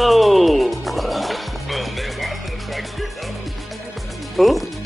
Oh. Oh man, why does it look like shit though? Who?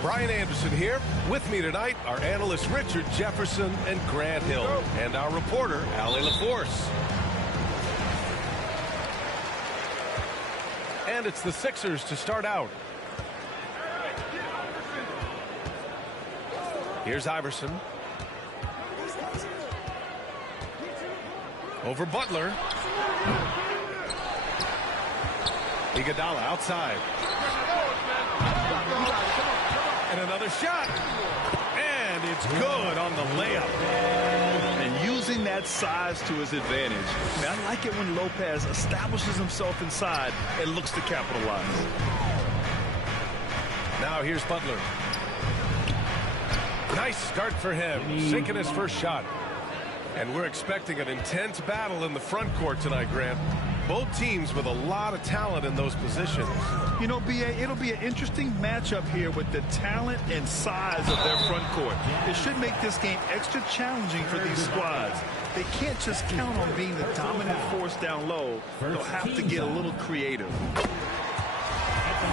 Brian Anderson here. With me tonight, our analysts Richard Jefferson and Grant Hill, and our reporter, Allie LaForce. And it's the Sixers to start out. Here's Iverson. Over Butler. Iguodala outside. And another shot. And it's good on the layup. And using that size to his advantage. I mean, I like it when Lopez establishes himself inside and looks to capitalize. Now here's Butler. Nice start for him, sinking his first shot. And we're expecting an intense battle in the front court tonight, Grant. Both teams with a lot of talent in those positions. You know, B.A., it'll be an interesting matchup here with the talent and size of their front court. It should make this game extra challenging for these squads. They can't just count on being the dominant force down low. They'll have to get a little creative.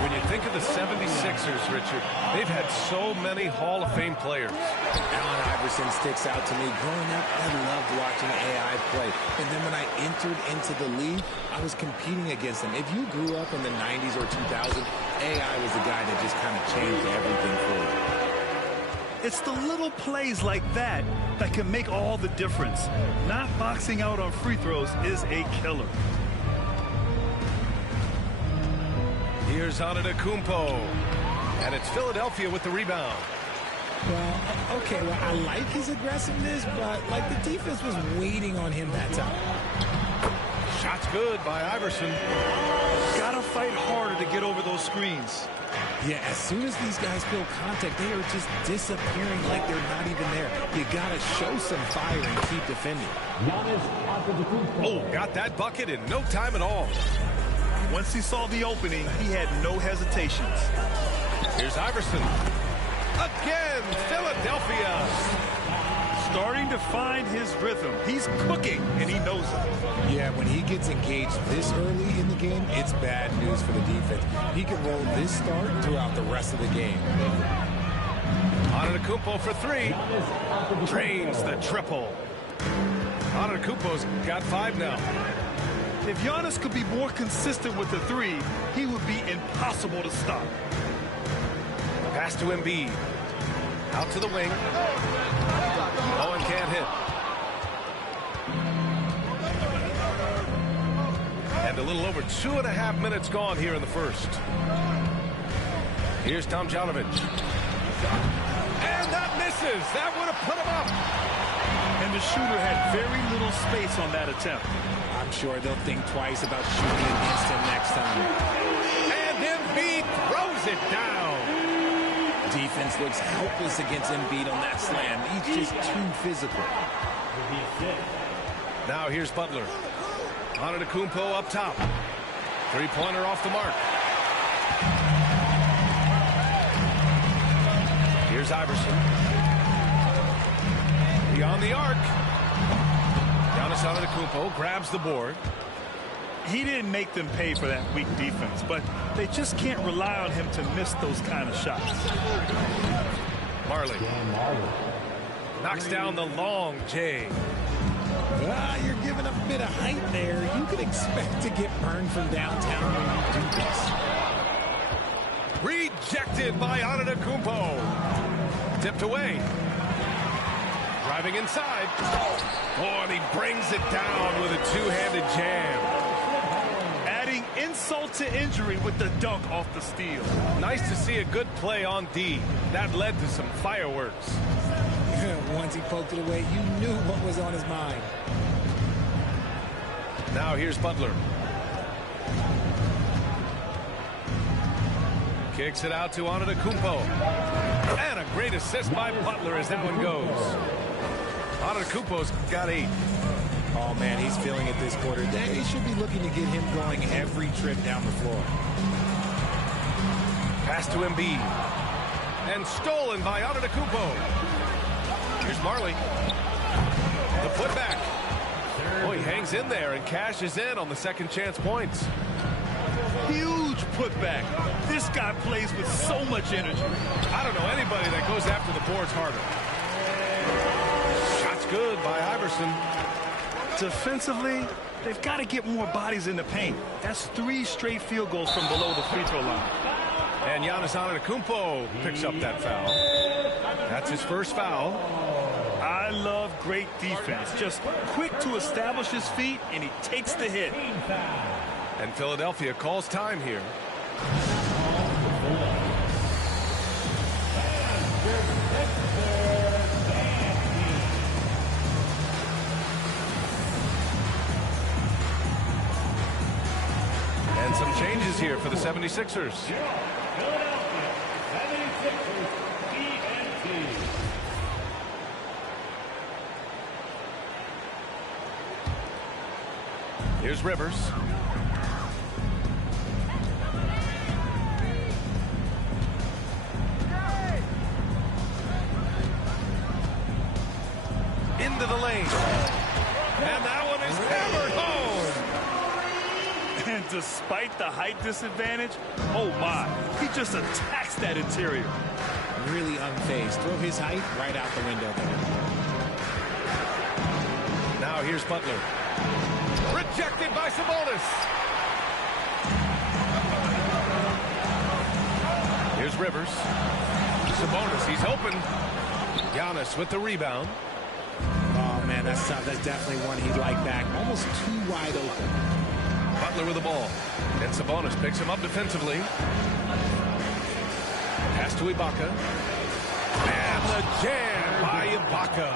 When you think of the 76ers, Richard, they've had so many Hall of Fame players. Allen Iverson sticks out to me. Growing up, I loved watching AI play. And then when I entered into the league, I was competing against him. If you grew up in the 90s or 2000s, AI was the guy that just kind of changed everything for you. It's the little plays like that that can make all the difference. Not boxing out on free throws is a killer. Here's Antetokounmpo. And it's Philadelphia with the rebound. Well, okay, well, I like his aggressiveness, but, like, the defense was waiting on him that time. Shot's good by Iverson. Gotta fight harder to get over those screens. Yeah, as soon as these guys feel contact, they are just disappearing like they're not even there. You gotta show some fire and keep defending. Oh, got that bucket in no time at all. Once he saw the opening, he had no hesitations. Here's Iverson. Again, Philadelphia. Starting to find his rhythm. He's cooking, and he knows it. Yeah, when he gets engaged this early in the game, it's bad news for the defense. He can roll this start throughout the rest of the game. Antetokounmpo for three. Drains the triple. Antetokounmpo's got 5 now. If Giannis could be more consistent with the three, he would be impossible to stop. Pass to Embiid. Out to the wing. Owen can't hit. And a little over 2.5 minutes gone here in the first. Here's Tomjanovich. And that misses. That would have put him up. And the shooter had very little space on that attempt. I'm sure they'll think twice about shooting against him next time. And Embiid throws it down. Defense looks helpless against Embiid on that slam. He's just too physical. Now here's Butler. Antetokounmpo up top. Three-pointer off the mark. Here's Iverson. Beyond the arc. Giannis Antetokounmpo grabs the board. He didn't make them pay for that weak defense, but they just can't rely on him to miss those kind of shots. Marley knocks down the long J. You're giving a bit of height there. You can expect to get burned from downtown when you do this. Rejected by Antetokounmpo. Tipped away. Driving inside. Oh, and he brings it down with a two-handed jam. Insult to injury with the dunk off the steal. Nice to see a good play on D. That led to some fireworks. Once he poked it away, you knew what was on his mind. Now here's Butler. Kicks it out to Antetokounmpo. And a great assist by Butler as that one goes. Antetokounmpo's got 8. Oh, man, he's feeling it this quarter. They should be looking to get him going every trip down the floor. Pass to Embiid. And stolen by Antetokounmpo. Here's Marley. The putback. Oh, he hangs in there and cashes in on the second chance points. Huge putback. This guy plays with so much energy. I don't know anybody that goes after the boards harder. Shot's good by Iverson. Defensively, they've got to get more bodies in the paint. That's 3 straight field goals from below the free throw line. And Giannis Antetokounmpo picks up that foul. That's his first foul. I love great defense. Just quick to establish his feet, and he takes the hit. And Philadelphia calls time here. And some changes here for the 76ers. Here's Rivers. Into the lane. And that one is hammered home. And despite the height disadvantage, oh my, he just attacks that interior. Really unfazed. Throw his height right out the window there. Now here's Butler. Rejected by Sabonis. Here's Rivers. Sabonis, he's open. Giannis with the rebound. Oh, man, that's tough. That's definitely one he'd like back. Almost too wide open. Butler with the ball. And Sabonis picks him up defensively. Pass to Ibaka. And the jam by Ibaka.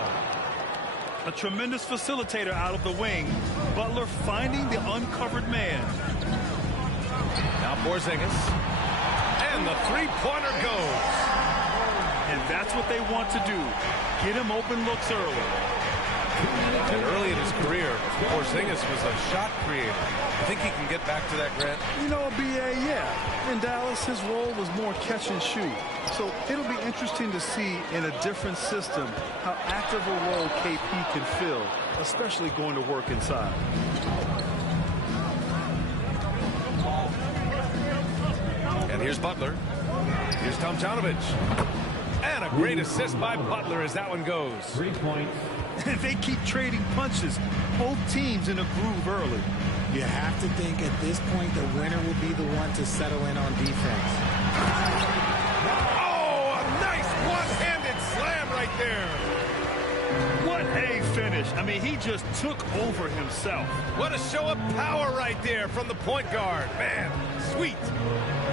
A tremendous facilitator out of the wing. Butler finding the uncovered man. Now Porzingis. And the three-pointer goes. And that's what they want to do. Get him open looks early. And early in his career, Porzingis was a shot creator. I think he can get back to that, Grant. You know, B.A., yeah. In Dallas, his role was more catch and shoot. So it'll be interesting to see in a different system how active a role KP can fill, especially going to work inside. And here's Butler. Here's Tomjanovich. And a great assist by Butler as that one goes. 3 points. They keep trading punches. Both teams in a groove early. You have to think at this point the winner will be the one to settle in on defense. Oh, a nice one-handed slam right there. What a finish. I mean, he just took over himself. What a show of power right there from the point guard. Man, sweet.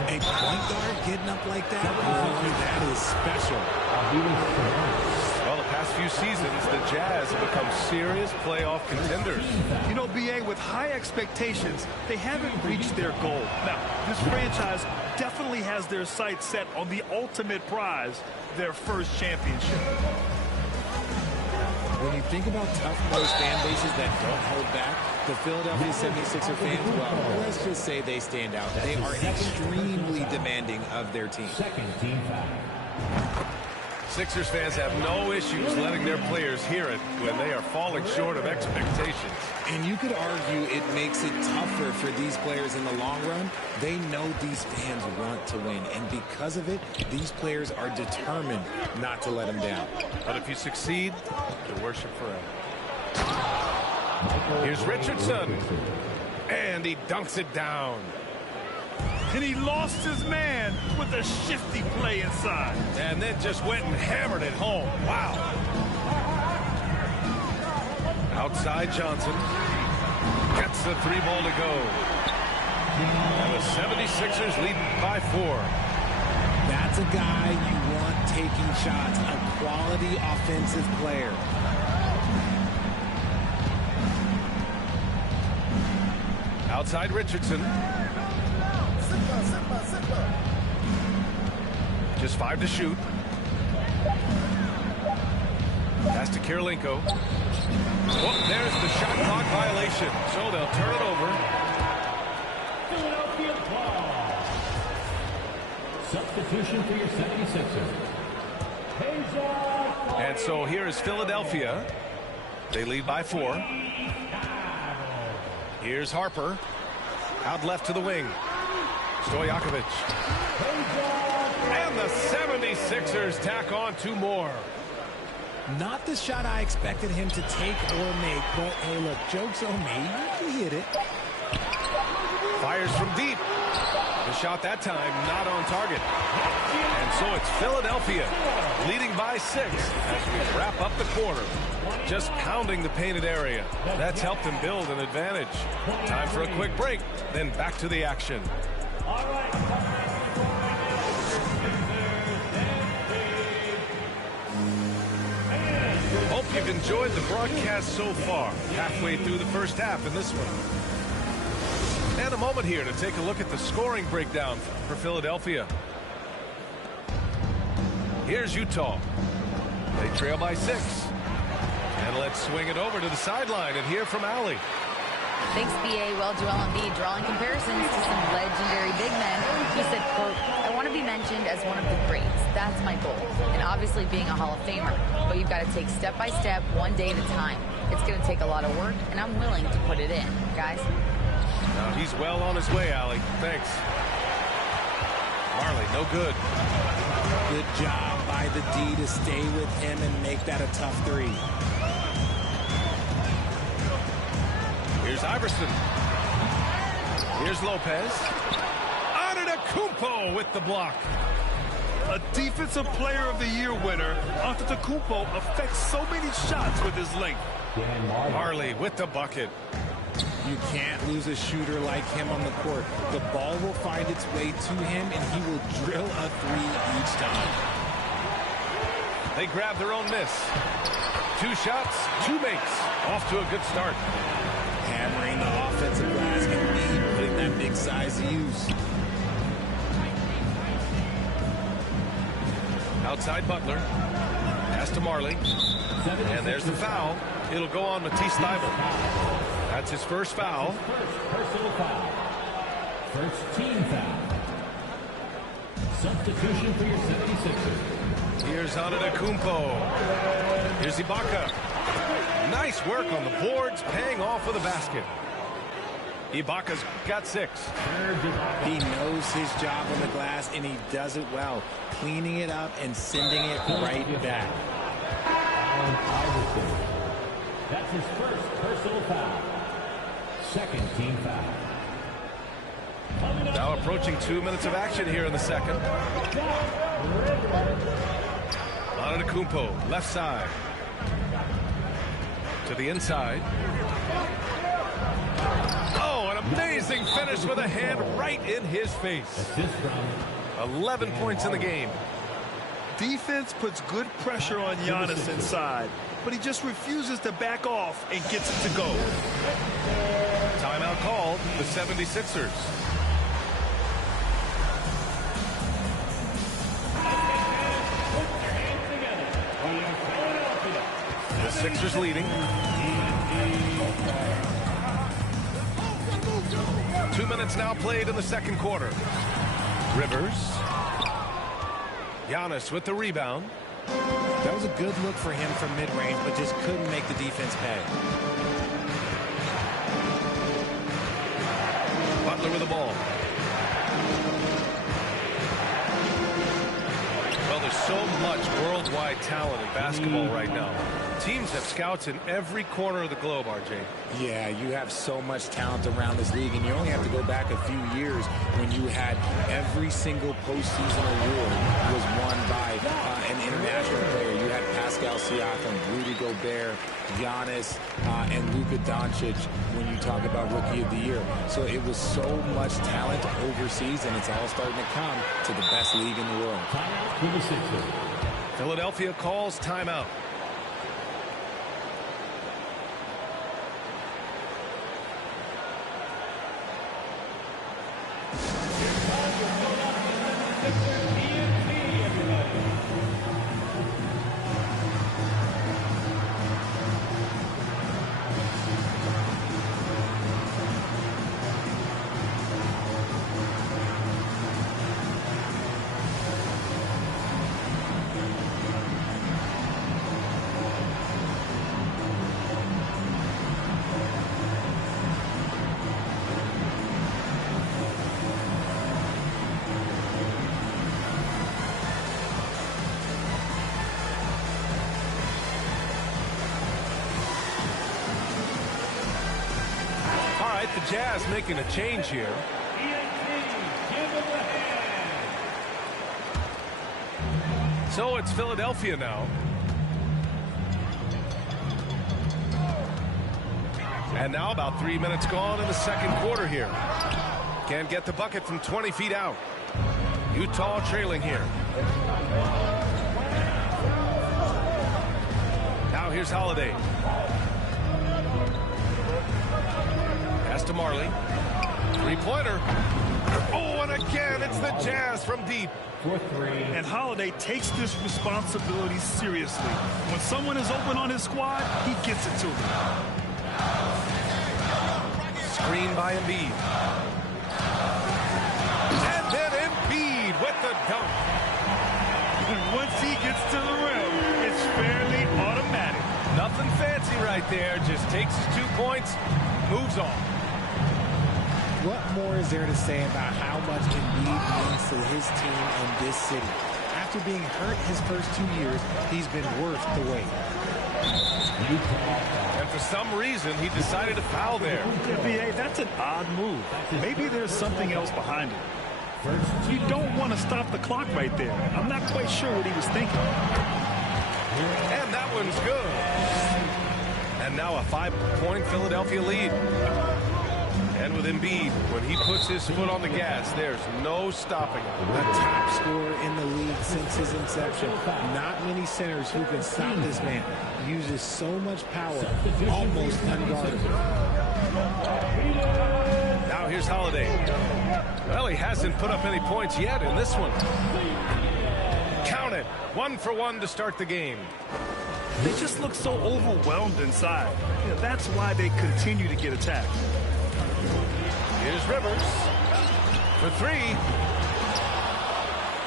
A point guard getting up like that? Oh, that is special. Well, the past few seasons, the Jazz have become serious playoff contenders. You know, B.A., with high expectations, they haven't reached their goal. Now, this franchise definitely has their sights set on the ultimate prize, their first championship. When you think about tough-nosed fan bases that don't hold back, the Philadelphia 76er fans, well, let's just say they stand out. They are extremely demanding of their team. Second team foul. Sixers fans have no issues letting their players hear it when they are falling short of expectations. And you could argue it makes it tougher for these players in the long run. They know these fans want to win, and because of it, these players are determined not to let them down. But if you succeed, you worship forever. Here's Richardson. And he dunks it down. And he lost his man with a shifty play inside. And then just went and hammered it home. Wow. Outside Johnson. Gets the three ball to go. And the 76ers lead by 4. That's a guy you want taking shots, a quality offensive player. Outside Richardson. Just 5 to shoot. Pass to Kirilenko. Oh, there's the shot clock violation. So they'll turn it over. Philadelphia ball. Substitution for your 76ers. And so here is Philadelphia. They lead by 4. Here's Harper. Out left to the wing. Stojakovic. And the 76ers tack on 2 more. Not the shot I expected him to take or make, but hey, look, joke's on me. He hit it. Fires from deep. The shot that time not on target. And so it's Philadelphia leading by 6 as we wrap up the quarter. Just pounding the painted area. That's helped them build an advantage. Time for a quick break, then back to the action. Hope you've enjoyed the broadcast so far. Halfway through the first half in this one. And a moment here to take a look at the scoring breakdown for Philadelphia. Here's Utah. They trail by 6. And let's swing it over to the sideline and hear from Allie. Thanks, B.A. Well, Joel Embiid drawing comparisons to some legendary big men. He said, quote, I want to be mentioned as one of the greats. That's my goal. And obviously being a Hall of Famer. But you've got to take step by step, one day at a time. It's going to take a lot of work, and I'm willing to put it in. Guys? Now he's well on his way, Allie. Thanks. Marley, no good. Good job by the D to stay with him and make that a tough 3. Here's Iverson. Here's Lopez. Antetokounmpo with the block. A Defensive Player of the Year winner, Antetokounmpo affects so many shots with his length. Marley with the bucket. You can't lose a shooter like him on the court. The ball will find its way to him, and he will drill a three each time. They grab their own miss. 2 shots, 2 makes. Off to a good start. Hammering the offensive glass and putting that big size to use. Outside Butler. Pass to Marley. And there's the foul. It'll go on Matisse Thybulle. That's his first foul. First personal foul. First team foul. Substitution for your 76ers. Here's Antetokounmpo. Here's Ibaka. Nice work on the boards, paying off with a basket. Ibaka's got 6. He knows his job on the glass, and he does it well, cleaning it up and sending it right back. That's his first personal foul. Second team foul. Now approaching 2 minutes of action here in the second. Antetokounmpo, left side. To the inside. Oh, an amazing finish with a hand right in his face. 11 points in the game. Defense puts good pressure on Giannis inside, but he just refuses to back off and gets it to go. Timeout called, the 76ers. The Sixers leading. 2 minutes now played in the second quarter. Rivers. Giannis with the rebound. That was a good look for him from mid-range, but just couldn't make the defense pay. Butler with the ball. Well, there's so much worldwide talent in basketball right now. Teams have scouts in every corner of the globe, RJ. Yeah, you have so much talent around this league, and you only have to go back a few years when you had every single postseason award was won by an international player. You had Pascal Siakam, Rudy Gobert, Giannis, and Luka Doncic when you talk about Rookie of the Year. So it was so much talent overseas, and it's all starting to come to the best league in the world. Timeout for the Sixers. Philadelphia calls timeout. The Jazz making a change here. So it's Philadelphia now. And now about 3 minutes gone in the second quarter here. Can't get the bucket from 20 feet out. Utah trailing here. Now here's Holiday. Pass to Marley. Three-pointer. Oh, and again, it's the Jazz from deep. 4-3. And Holiday takes this responsibility seriously. When someone is open on his squad, he gets it to them. Screen by Embiid. And then Embiid with the dunk. And once he gets to the rim, it's fairly automatic. Nothing fancy right there. Just takes his 2 points, moves on. What more is there to say about how much Embiid means to his team and this city? After being hurt his first 2 years, he's been worth the wait. And for some reason, he decided to foul there. Yeah, B.A., that's an odd move. Maybe there's something else behind it. You don't want to stop the clock right there. I'm not quite sure what he was thinking. And that one's good. And now a 5-point Philadelphia lead. And with Embiid, when he puts his foot on the gas, there's no stopping him. The top scorer in the league since his inception. Not many centers who can stop this man. Uses so much power, almost unguardable. Now here's Holiday. Well, he hasn't put up any points yet in this one. Count it. 1 for 1 to start the game. They just look so overwhelmed inside. Yeah, that's why they continue to get attacked. Here's Rivers for 3.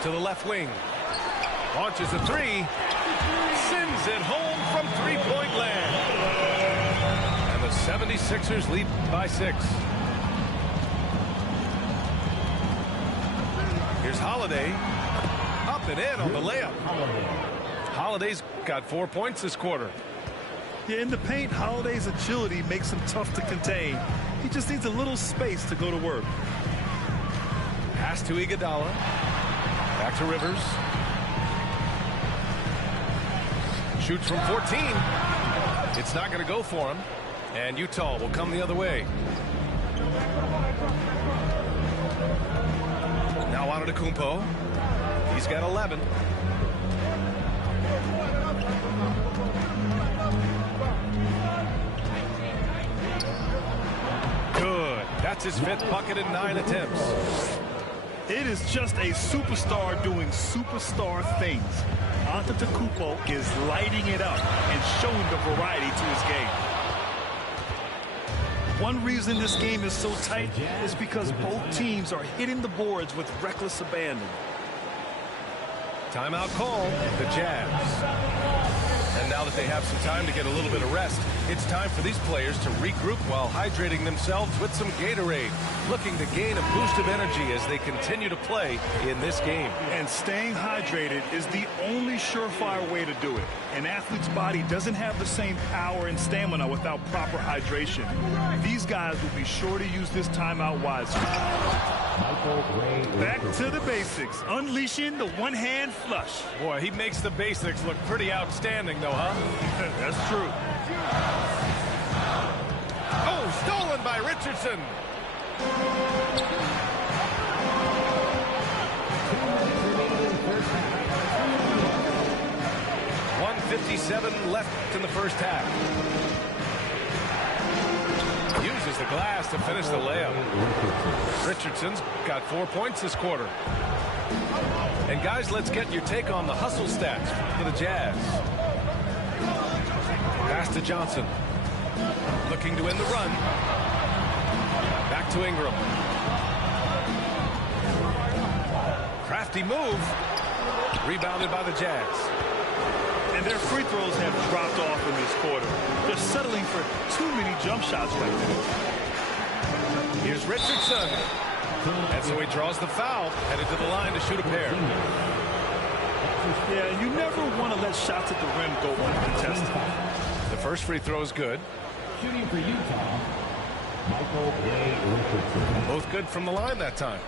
To the left wing. Launches a 3. Sends it home from three-point land. And the 76ers lead by 6. Here's Holiday. Up and in on the layup. Holiday's got 4 points this quarter. Yeah, in the paint, Holiday's agility makes him tough to contain. He just needs a little space to go to work. Pass to Iguodala. Back to Rivers. Shoots from 14. It's not going to go for him. And Utah will come the other way. Now Antetokounmpo. He's got 11. Good. That's his 5th bucket in 9 attempts. It is just a superstar doing superstar things. Antetokounmpo is lighting it up and showing the variety to his game. One reason this game is so tight is because both teams are hitting the boards with reckless abandon. Timeout call, the Jazz. And now that they have some time to get a little bit of rest, it's time for these players to regroup while hydrating themselves with some Gatorade, looking to gain a boost of energy as they continue to play in this game. And staying hydrated is the only surefire way to do it. An athlete's body doesn't have the same power and stamina without proper hydration. These guys will be sure to use this timeout wisely. Back to the basics, unleashing the one-hand flush. Boy, he makes the basics look pretty outstanding, though, huh? That's true. Oh, stolen by Richardson. 1:57 left in the first half. Uses the glass to finish the layup. Richardson's got 4 points this quarter. And guys, let's get your take on the hustle stats for the Jazz. Pass to Johnson. Looking to win the run. Back to Ingram. Crafty move. Rebounded by the Jazz. And their free throws have dropped off in this quarter. They're settling for too many jump shots right now. Here's Richardson. And so he draws the foul, headed to the line to shoot a pair. Yeah, you never want to let shots at the rim go uncontested. The first free throw is good. Shooting for Utah, Michael Ray Richardson. Both good from the line that time.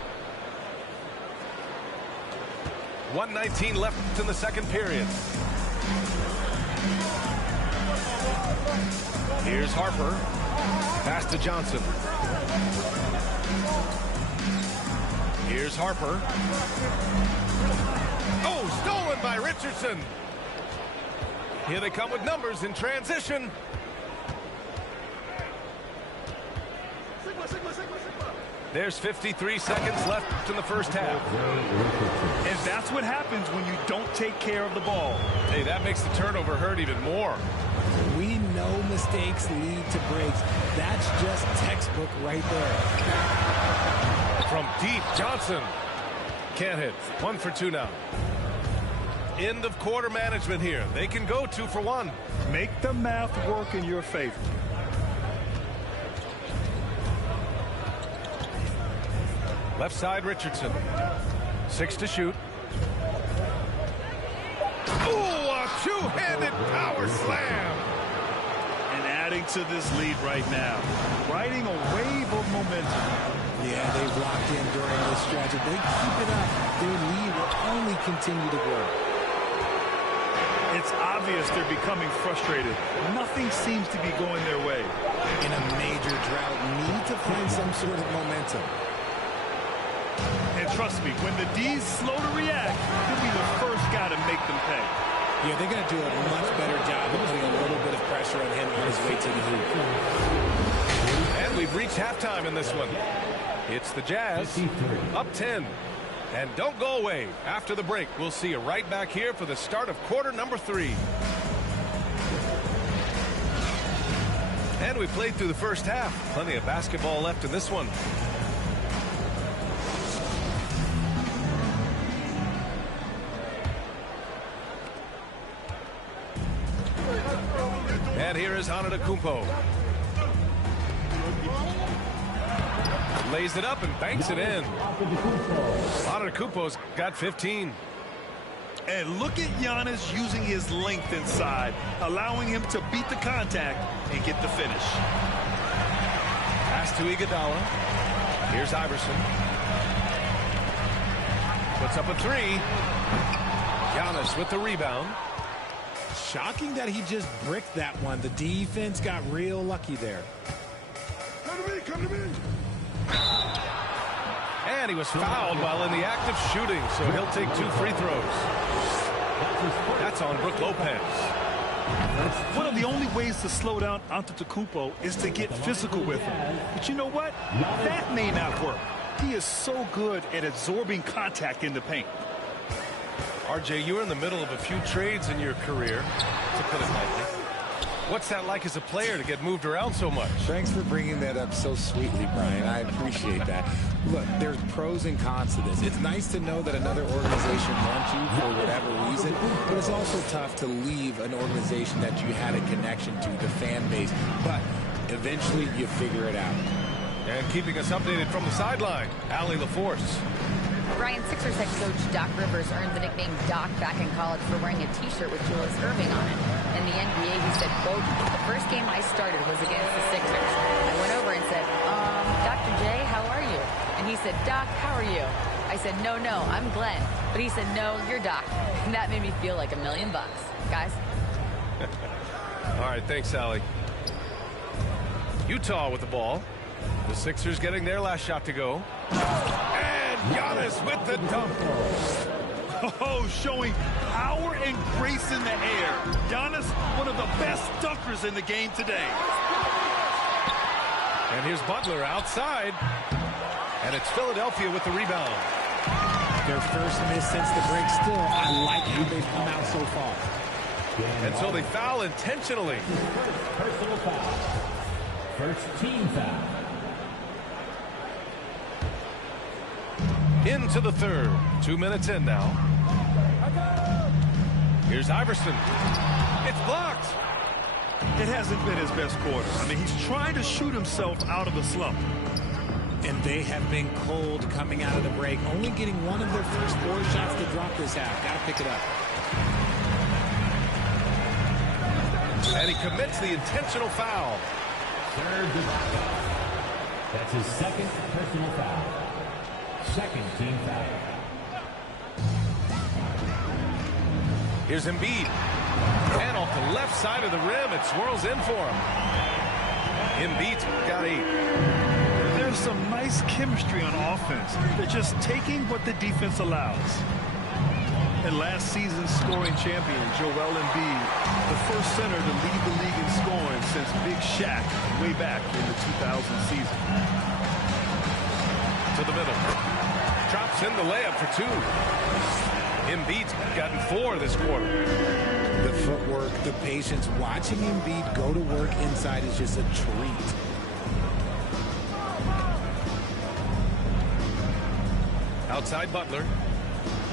1:19 left in the second period. Here's Harper. Pass to Johnson. Here's Harper. Oh, stolen by Richardson. Here they come with numbers in transition. There's 53 seconds left in the first half. And that's what happens when you don't take care of the ball. Hey, that makes the turnover hurt even more. We know mistakes lead to breaks. That's just textbook right there. From deep, Johnson. Can't hit. 1 for 2 now. End of quarter management here. They can go 2 for 1. Make the math work in your favor. Left side, Richardson. 6 to shoot. Ooh, a two-handed power slam. And adding to this lead right now. Riding a wave of momentum. Yeah, Yeah, they've locked in during this stretch. If they keep it up, their lead will only continue to grow. It's obvious they're becoming frustrated. Nothing seems to be going their way. In a major drought, need to find some sort of momentum. And trust me, when the D's slow to react, he'll be the first guy to make them pay. Yeah, they're going to do a much better job of putting a little bit of pressure on him on his way to the hoop. And we've reached halftime in this one. It's the Jazz up 10. And don't go away. After the break, we'll see you right back here for the start of quarter number 3. And we played through the first half. Plenty of basketball left in this one. And here is Antetokounmpo. Lays it up and banks it in. Antetokounmpo's got 15. And look at Giannis using his length inside, allowing him to beat the contact and get the finish. Pass to Iguodala. Here's Iverson. Puts up a 3. Giannis with the rebound. Shocking that he just bricked that one. The defense got real lucky there. Come to me. And he was fouled while in the act of shooting, so he'll take 2 free throws. That's on Brook Lopez. One of the only ways to slow down Antetokounmpo is to get physical with him. But you know what? That may not work. He is so good at absorbing contact in the paint. RJ, you were in the middle of a few trades in your career, to put it lightly. What's that like as a player to get moved around so much? Thanks for bringing that up so sweetly, Brian. I appreciate that. Look, there's pros and cons to this. It's nice to know that another organization wants you for whatever reason, but it's also tough to leave an organization that you had a connection to, the fan base. But eventually you figure it out. And keeping us updated from the sideline, Allie LaForce. Ryan, Sixers head coach Doc Rivers earned the nickname Doc back in college for wearing a T-shirt with Julius Erving on it. In the NBA, he said, quote, "The first game I started was against the Sixers. I went over and said, Dr. J, how are you?" And he said, "Doc, how are you?" I said, no, I'm Glenn." But he said, "No, you're Doc." And that made me feel like $1 million. Guys? All right, thanks, Allie. Utah with the ball. The Sixers getting their last shot to go. And Giannis with the dunk. Oh, showing power and grace in the air. Giannis, one of the best dunkers in the game today. And here's Butler outside. And it's Philadelphia with the rebound. Their first miss since the break. Still, I like how they've come out so far. And so they foul intentionally. First personal foul. First team foul. Into the third. 2 minutes in now. Here's Iverson. It's blocked. It hasn't been his best quarter. I mean, he's trying to shoot himself out of the slump. And they have been cold coming out of the break. Only getting one of their first 4 shots to drop this half. Got to pick it up. And he commits the intentional foul. Serge Ibaka. That's his second personal foul. Second team foul. Here's Embiid. And off the left side of the rim, it swirls in for him. Embiid's got 8. There's some nice chemistry on offense. They're just taking what the defense allows. And last season's scoring champion, Joel Embiid, the first center to lead the league in scoring since Big Shaq way back in the 2000 season. To the middle. Drops in the layup for 2. Embiid's gotten 4 this quarter. The footwork, the patience, watching Embiid go to work inside is just a treat. Outside Butler.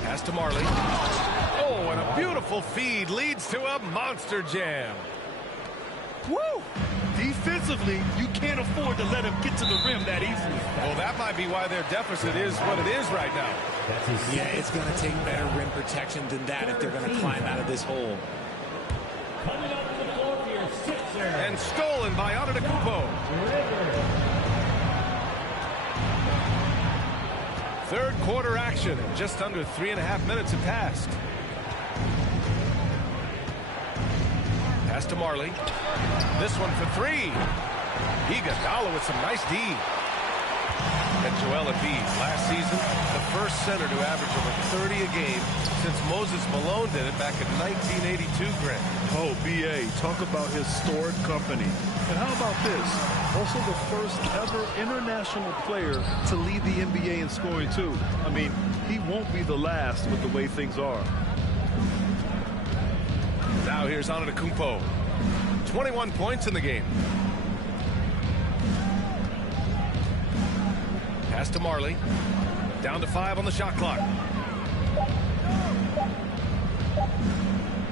Pass to Marley. Oh, and a beautiful feed leads to a monster jam. Woo! Defensively, you can't afford to let him get to the rim that easily. Well, that might be why their deficit is what it is right now. Yeah, it's going to take better rim protection than that if they're going to climb out of this hole. Coming up to the floor for your Sixers. And stolen by Antetokounmpo. Third quarter action, and just under 3.5 minutes have passed. Pass to Marley. This one for three. Iguodala with some nice D. And Joel Embiid, last season, the first center to average over 30 a game since Moses Malone did it back in 1982, Grant. Oh, B.A., talk about historic company. And how about this? Also the first ever international player to lead the NBA in scoring, too. I mean, he won't be the last with the way things are. Now here's Antetokounmpo. 21 points in the game. Pass to Marley. Down to 5 on the shot clock.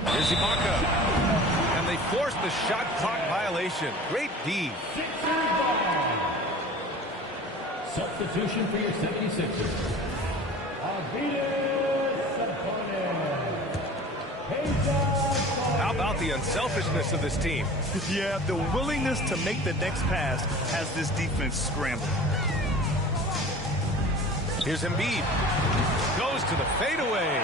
Here's Ibaka. And they force the shot clock violation. Great D. Substitution for your 76ers. How about the unselfishness of this team? Yeah, the willingness to make the next pass has this defense scrambled. Here's Embiid. Goes to the fadeaway.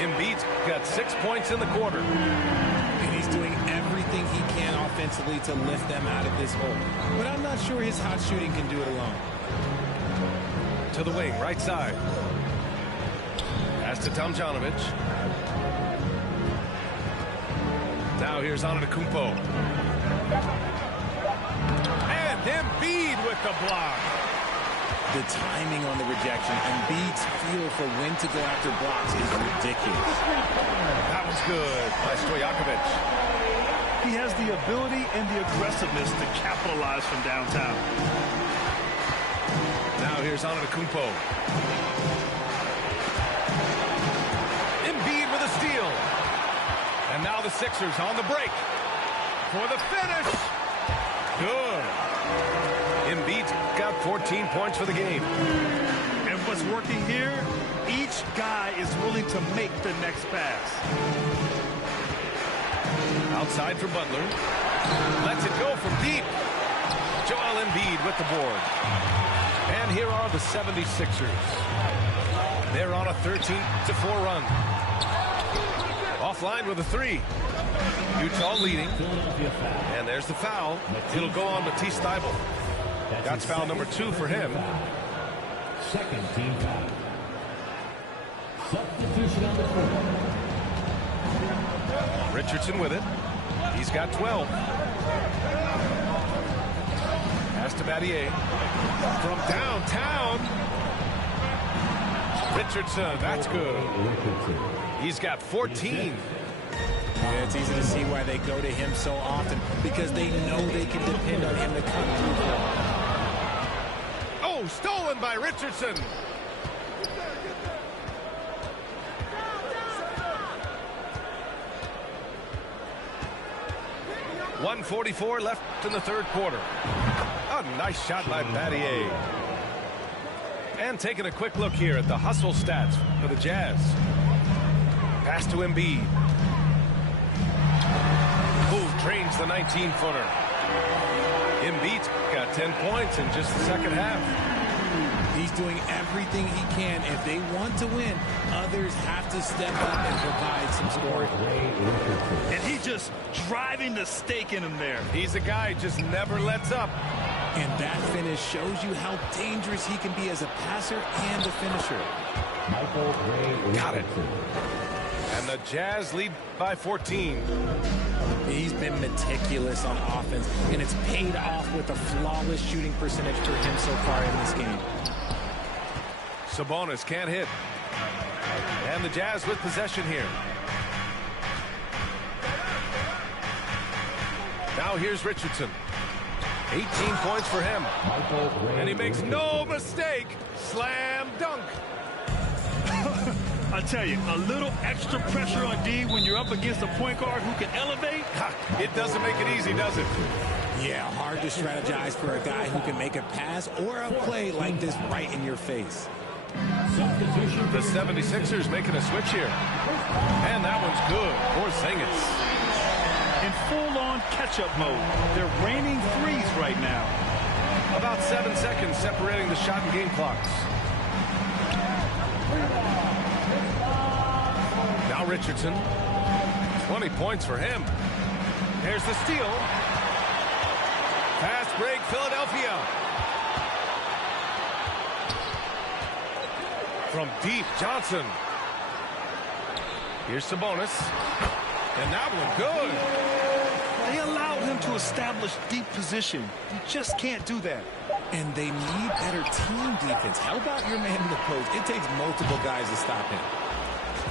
Embiid's got 6 points in the quarter. And he's doing everything he can offensively to lift them out of this hole. But I'm not sure his hot shooting can do it alone. To the wing, right side. Pass to Tomjanovich. Now here's Antetokounmpo. And Embiid with the block. The timing on the rejection, Embiid's feel for when to go after blocks is ridiculous. That was good by Stojakovic. He has the ability and the aggressiveness to capitalize from downtown. Now here's Antetokounmpo. Embiid with a steal. And now the Sixers on the break. For the finish. Good. Embiid's got 14 points for the game. And what's working here, each guy is willing to make the next pass. Outside for Butler. Lets it go from deep. Joel Embiid with the board. And here are the 76ers. They're on a 13-4 run. Offline with a three. Utah leading. And there's the foul. It'll go on Matisse Thybulle. That's foul number 2 for him. Second team foul. Substitution on the court. Richardson with it. He's got 12. Pass to Battier. From downtown. Richardson, that's good. He's got 14. Yeah, it's easy to see why they go to him so often, because they know they can depend on him to come through. Oh, stolen by Richardson. .144 left in the third quarter. A nice shot by Battier. And taking a quick look here at the hustle stats for the Jazz. Pass to Embiid. Who drains the 19-footer. Embiid's got 10 points in just the second half. He's doing everything he can. If they want to win, others have to step up and provide some scoring. And he's just driving the stake in him there. He's a guy who just never lets up. And that finish shows you how dangerous he can be as a passer and a finisher. Got it. And the Jazz lead by 14. He's been meticulous on offense, and it's paid off with a flawless shooting percentage for him so far in this game. Sabonis can't hit. And the Jazz with possession here. Now here's Richardson. 18 points for him. And he makes no mistake. Slam dunk. I tell you, a little extra pressure on D when you're up against a point guard who can elevate. It doesn't make it easy, does it? Yeah, hard to strategize for a guy who can make a pass or a play like this right in your face. The 76ers making a switch here. And that one's good. Porzingis. In full-on catch-up mode. They're raining threes right now. About 7 seconds separating the shot and game clocks. Now Richardson. 20 points for him. Here's the steal. Fast break, Philadelphia. From deep, Johnson. Here's Sabonis. And that one good. They allowed him to establish deep position. You just can't do that. And they need better team defense. How about your man in the post? It takes multiple guys to stop him.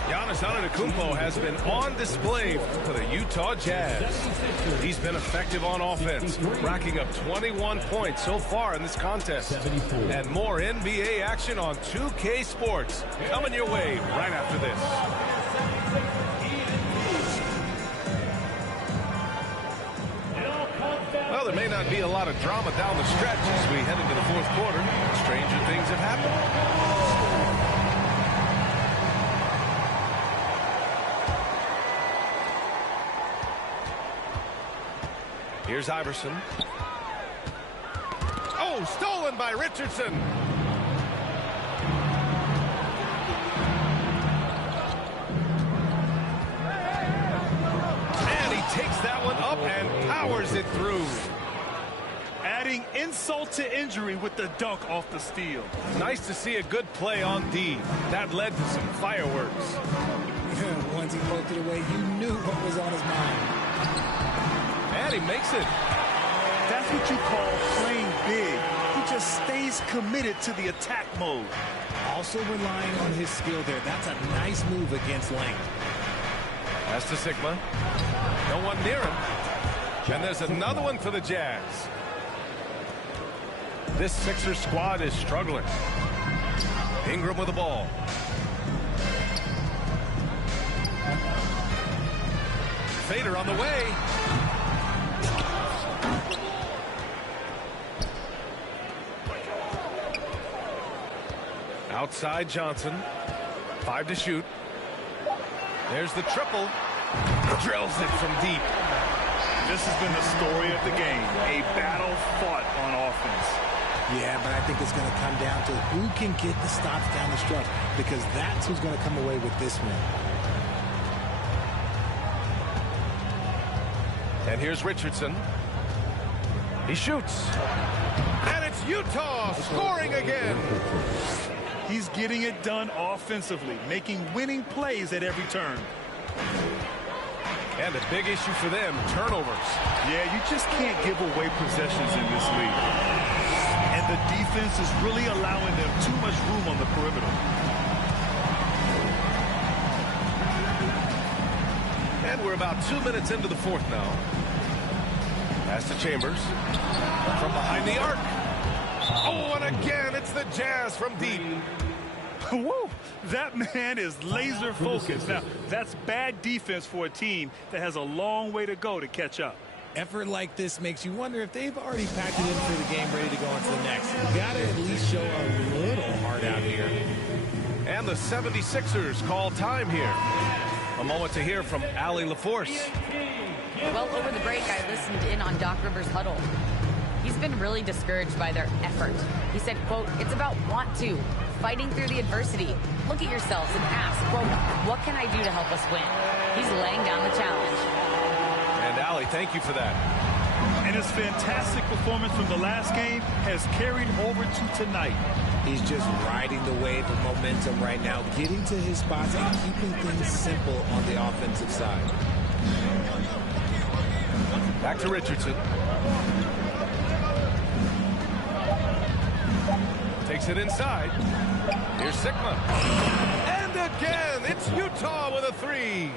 Giannis Antetokounmpo has been on display for the Utah Jazz. He's been effective on offense, racking up 21 points so far in this contest. And more NBA action on 2K Sports coming your way right after this. Well, there may not be a lot of drama down the stretch as we head into the fourth quarter. Stranger things have happened. Here's Iverson. Oh, stolen by Richardson. And he takes that one up and powers it through. Adding insult to injury with the dunk off the steal. Nice to see a good play on D. That led to some fireworks. Once he poked it away, you knew what was on his mind. And he makes it. That's what you call playing big. He just stays committed to the attack mode. Also relying on his skill there. That's a nice move against length. That's to Sigma. No one near him. And there's another one for the Jazz. This Sixers squad is struggling. Ingram with the ball. Fader on the way. Outside Johnson. 5 to shoot. There's the triple. Drills it from deep. This has been the story of the game. A battle fought on offense. Yeah, but I think it's going to come down to who can get the stops down the stretch, because that's who's going to come away with this win. And here's Richardson. He shoots. And it's Utah scoring again. He's getting it done offensively, making winning plays at every turn. And a big issue for them, turnovers. Yeah, you just can't give away possessions in this league. And the defense is really allowing them too much room on the perimeter. And we're about 2 minutes into the fourth now. Pass to Chambers. From behind the arc. Oh, and again, it's the Jazz from deep. Woo! That man is laser focused. Now, that's bad defense for a team that has a long way to go to catch up. Effort like this makes you wonder if they've already packed it in for the game, ready to go on to the next. You got to at least show a little heart out here. And the 76ers call time here. A moment to hear from Allie LaForce. Well, over the break, I listened in on Doc Rivers' huddle. He's been really discouraged by their effort. He said, quote, "It's about want to, fighting through the adversity. Look at yourselves and ask, quote, what can I do to help us win?" He's laying down the challenge. And Allie, thank you for that. And his fantastic performance from the last game has carried over to tonight. He's just riding the wave of momentum right now, getting to his spots and keeping things simple on the offensive side. Back to Richardson. Takes it inside. Here's Sigma. And again, it's Utah with a three.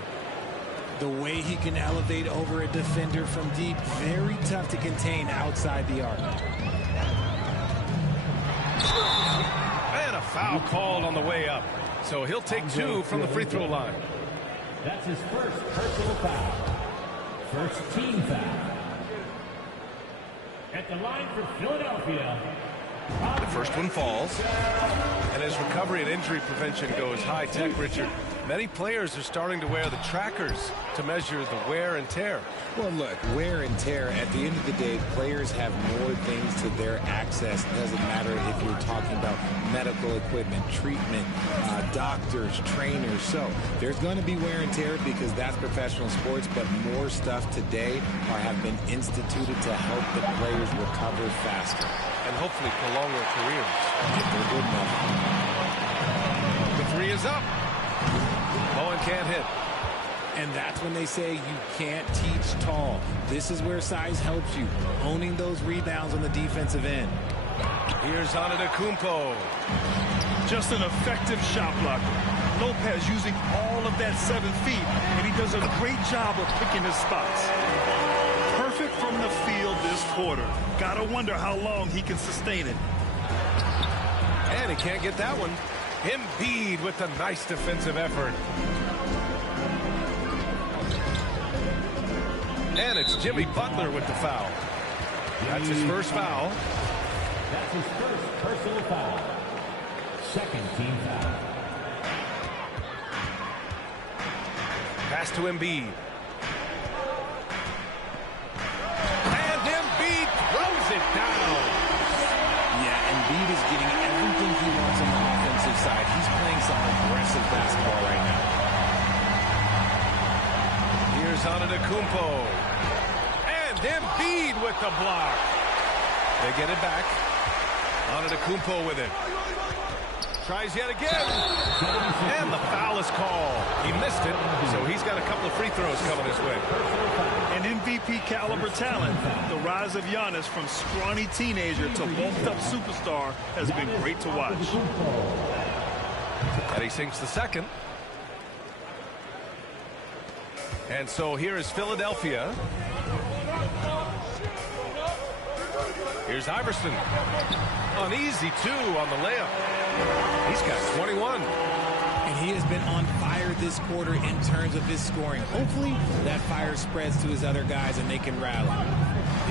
The way he can elevate over a defender from deep, very tough to contain outside the arc. And a foul called on the way up. So he'll take 2 from the free throw line. That's his first personal foul. First team foul. At the line for Philadelphia. The first one falls. And as recovery and injury prevention goes high-tech, Richard, many players are starting to wear the trackers to measure the wear and tear. Well, look, wear and tear, at the end of the day, players have more things to their access. It doesn't matter if you're talking about medical equipment, treatment, doctors, trainers. So there's going to be wear and tear because that's professional sports, but more stuff today have been instituted to help the players recover faster. And hopefully prolong their careers. If they're good enough. The three is up. Bowen can't hit. And that's when they say you can't teach tall. This is where size helps you, owning those rebounds on the defensive end. Here's Antetokounmpo. Just an effective shot blocker. Lopez using all of that 7 feet, and he does a great job of picking his spots. Perfect from the field this quarter. Gotta wonder how long he can sustain it. And he can't get that one. Embiid with a nice defensive effort. And it's Jimmy Butler with the foul. That's his first foul. That's his first personal foul. Second team foul. Pass to Embiid. And Embiid throws it down. Yeah, Embiid is getting everything he wants on the offensive side. He's playing some aggressive basketball right now. Here's Antetokounmpo. And Embiid with the block. They get it back. Antetokounmpo with it. Tries yet again. And the foul is called. He missed it, so he's got a couple of free throws coming his way. An MVP caliber talent. The rise of Giannis from scrawny teenager to bulked up superstar has been great to watch. And he sinks the second. And so here is Philadelphia. Here's Iverson. An easy 2 on the layup. He's got 21. And he has been on fire this quarter in terms of his scoring. Hopefully that fire spreads to his other guys and they can rally.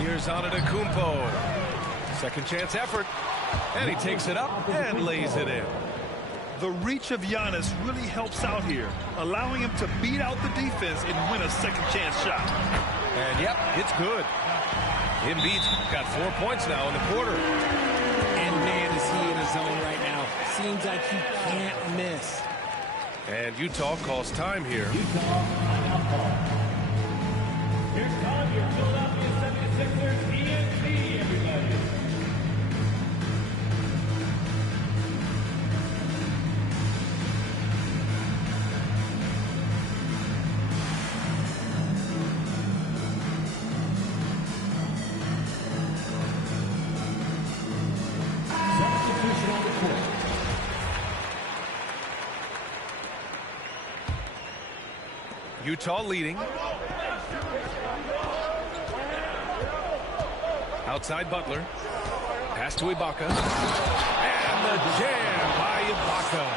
Here's Antetokounmpo. Second chance effort. And he takes it up and lays it in. The reach of Giannis really helps out here, allowing him to beat out the defense and win a second chance shot. And yep, it's good. Embiid's got 4 points now in the quarter. And man, is he in his zone right now. Seems like he can't miss. And Utah calls time here. Utah timeout call. Here comes your Philadelphia 76ers ENT, everybody. Substitution on the court. Utah leading. Outside Butler. Pass to Ibaka. And the jam by Ibaka.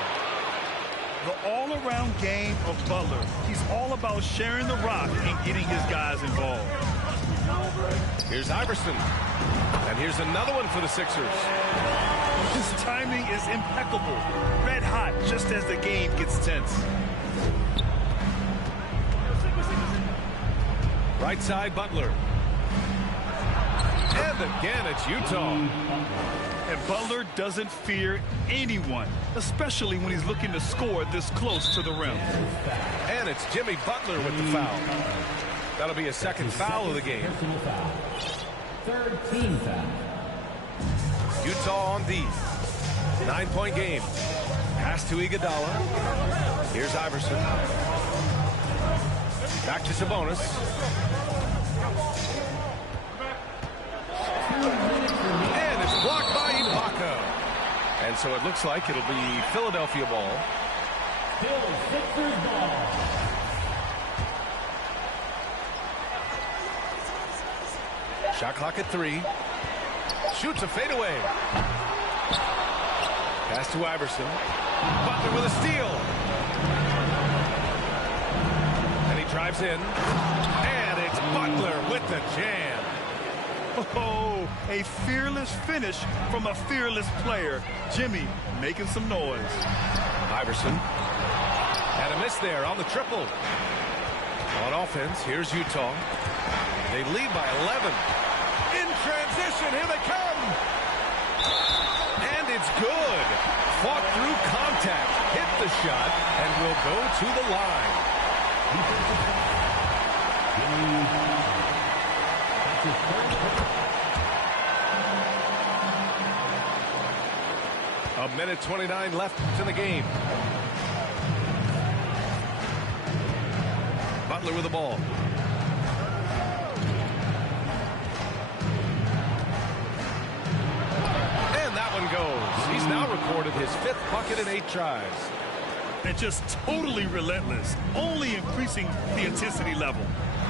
The all-around game of Butler. He's all about sharing the rock and getting his guys involved. Here's Iverson. And here's another one for the Sixers. His timing is impeccable. Red hot just as the game gets tense. Right side, Butler. And again, it's Utah. And Butler doesn't fear anyone, especially when he's looking to score this close to the rim. And it's Jimmy Butler with the foul. That'll be a second foul of the game. Personal foul. Third team foul. Utah on D. 9-point game. Pass to Iguodala. Here's Iverson. Back to Sabonis. And it's blocked by Ibaka. And so it looks like it'll be Philadelphia ball. Still Sixers ball. Shot clock at 3. Shoots a fadeaway. Pass to Iverson. Butler with a steal. And he drives in. And it's Butler with the jam. Oh, a fearless finish from a fearless player. Jimmy making some noise. Iverson. And a miss there on the triple. On offense, here's Utah. They lead by 11. In transition, here they come. And It's good. Fought through contact, hit the shot, and will go to the line. A minute 29 left in the game. Butler with the ball. And that one goes. He's now recorded his 5th bucket in 8 tries. And just totally relentless, only increasing the intensity level.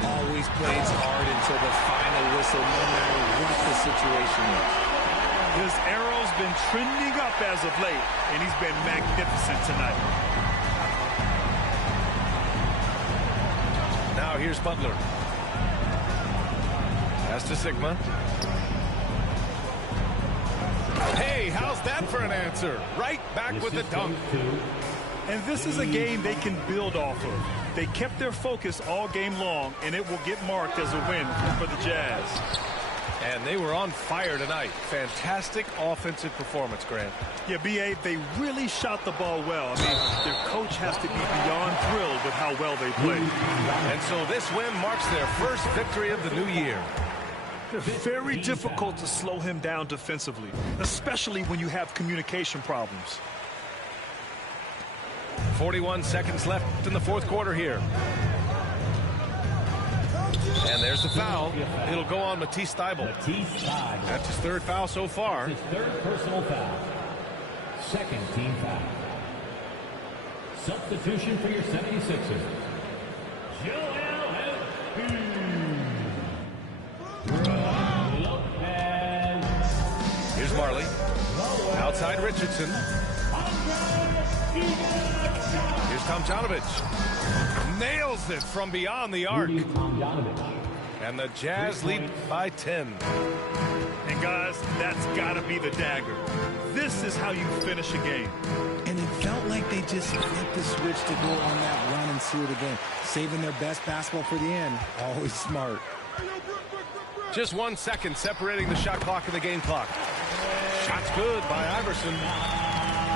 Always plays hard until the final whistle, no matter what the situation is. His arrow's been trending up as of late, and he's been magnificent tonight. Now here's Butler. Pass to Sigma. Hey, how's that for an answer? Right back with the dunk. And this is a game they can build off of. They kept their focus all game long, and it will get marked as a win for the Jazz. And they were on fire tonight. Fantastic offensive performance, Grant. Yeah, B.A., they really shot the ball well. I mean, their coach has to be beyond thrilled with how well they played. And so this win marks their first victory of the new year. Very difficult to slow him down defensively, especially when you have communication problems. 41 seconds left in the 4th quarter here. And there's the foul. It'll go on Matisse Thybulle. That's his 3rd foul so far. His 3rd personal foul. 2nd team foul. Substitution for your 76ers. Joel Lopez. Here's Marley. Outside Richardson. Here's Tomjanovich. Nails it from beyond the arc. And the Jazz lead by 10. And guys, that's got to be the dagger. This is how you finish a game. And it felt like they just flipped the switch to go on that run and seal the game. Saving their best basketball for the end. Always smart. Just 1 second separating the shot clock and the game clock. Shot's good by Iverson.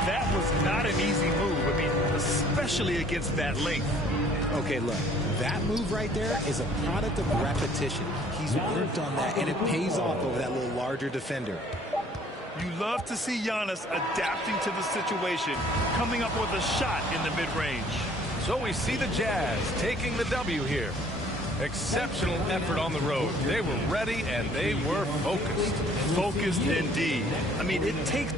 That was not an easy move. I mean, especially against that length. Okay, look, that move right there is a product of repetition. He's worked on that, and it pays off over that little larger defender. You love to see Giannis adapting to the situation, coming up with a shot in the mid-range. So we see the Jazz taking the W here. Exceptional effort on the road. They were ready, and they were focused. Focused indeed. I mean, it takes...